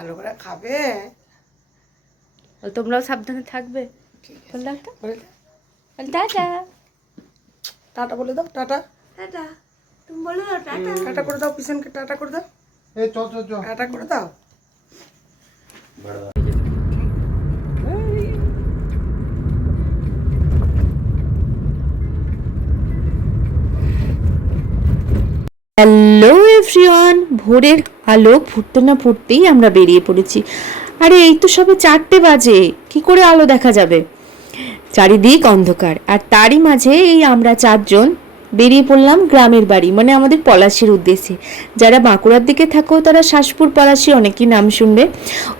ভালো করে খাবে। তোমরাও সাবধানে থাকবে। টাটা টাটা বলে দাও, টাটা টাটা। তুমি বলে দাও টাটা। টাটা করে দাও, পিছনকে টাটা করে দাও। এই চ চ চ টাটা করে দাও। হ্যালো এভরিওয়ান, ভোরের আলো ফুটতে না ফুটতেই আমরা বেরিয়ে পড়েছি। আরে এই তো সবে 4টে বাজে, কি করে আলো দেখা যাবে? চারিদিক অন্ধকার, আর তারই মাঝে এই আমরা 4জন বেরিয়ে পড়লাম গ্রামের বাড়ি, মানে আমাদের পলাশির উদ্দেশ্যে। যারা বাঁকুড়ার দিকে থাকো তারা শাসপুর পলাশি অনেকই নাম শুনবে,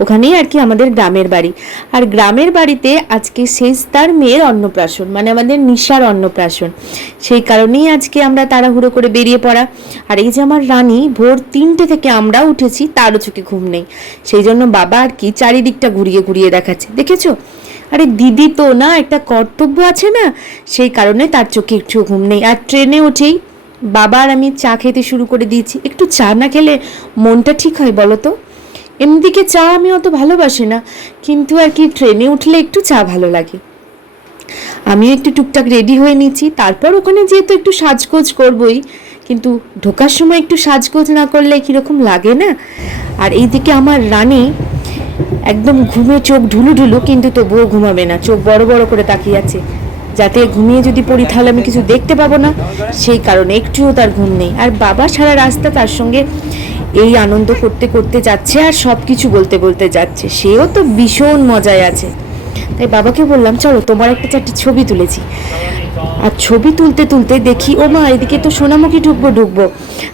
ওখানেই আর কি আমাদের গ্রামের বাড়ি। আর গ্রামের বাড়িতে আজকে শেষ তার মেয়ের অন্নপ্রাশন, মানে আমাদের নিশার অন্নপ্রাশন। সেই কারণেই আজকে আমরা তাড়াহুড়ো করে বেরিয়ে পড়া। আর এই যে আমার রানী, ভোর 3টে থেকে আমরা উঠেছি, তারও চোখে ঘুম নেই। সেই জন্য বাবা আর কি চারিদিকটা ঘুরিয়ে ঘুরিয়ে দেখাচ্ছে, দেখেছো? আরে দিদি তো না, একটা কর্তব্য আছে না, সেই কারণে তার চোখে একটু ঘুম নেই। আর ট্রেনে উঠেই বাবা আর আমি চা খেতে শুরু করে দিয়েছি। একটু চা না খেলে মনটা ঠিক হয় বলো তো? এমনিকে চা আমি অত ভালোবাসি না, কিন্তু আর কি ট্রেনে উঠলে একটু চা ভালো লাগে। আমিও একটু টুকটাক রেডি হয়ে নিচ্ছি, তারপর ওখানে যেহেতু একটু সাজগোজ করবই, কিন্তু ঢোকার সময় একটু সাজগোজ না করলে কীরকম লাগে না। আর এইদিকে আমার রানী একদম ঘুমে চোখ ঢুলু ঢুলু, কিন্তু তবুও ঘুমাবে না, চোখ বড় বড় করে তাকিয়ে আছে, যাতে ঘুমিয়ে যদি পড়ি তাহলে আমি কিছু দেখতে পাবো না, সেই কারণে একটুও তার ঘুম নেই। আর বাবা সারা রাস্তা তার সঙ্গে এই আনন্দ করতে করতে যাচ্ছে আর সব কিছু বলতে বলতে যাচ্ছে, সেও তো ভীষণ মজায় আছে। তাই বাবাকে বললাম চলো তোমার একটা 4টে ছবি তুলেছি। আর ছবি তুলতে তুলতে দেখি ও মা, এদিকে তো সোনামুখী ঢুকবো,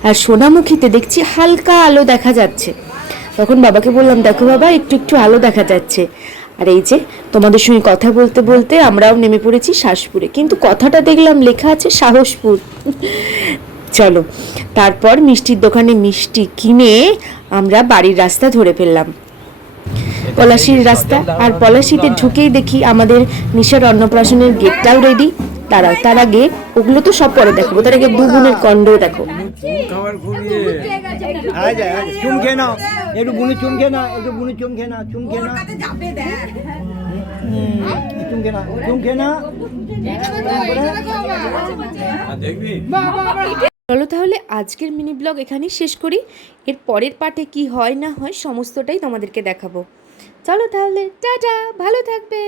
আর সোনামুখীতে দেখছি হালকা আলো দেখা যাচ্ছে। তখন বাবাকে বললাম দেখো বাবা, একটু একটু আলো দেখা যাচ্ছে। আর এই যে তোমাদের সঙ্গে কথা বলতে বলতে আমরাও নেমে পড়েছি শাসপুরে, কিন্তু কথাটা দেখলাম লেখা আছে সাহসপুর। চলো, তারপর মিষ্টির দোকানে মিষ্টি কিনে আমরা বাড়ির রাস্তা ধরে ফেললাম, পলাশির রাস্তা। আর পলাশিতে ঢুকেই দেখি আমাদের নিশার অন্নপ্রাশনের গেটটাও রেডি। দাঁড়াও, তার আগে ওগুলো তো সব পরে দেখো, তার আগে 2 বোনের কন্ড দেখো। চুম খেয়ে নাও, একটু বুনি চুম খেয়ে না, একটু বুনি চুম খেয়ে না, চুম খেয়ে না, চুম খেয়ে না, চুম খেয়ে না। চলো তাহলে আজকের মিনি ব্লগ এখানেই শেষ করি, এর পরের পার্টে কি হয় না হয় সমস্তটাই তোমাদেরকে দেখাবো। চলো তাহলে টাটা, ভালো থাকবে।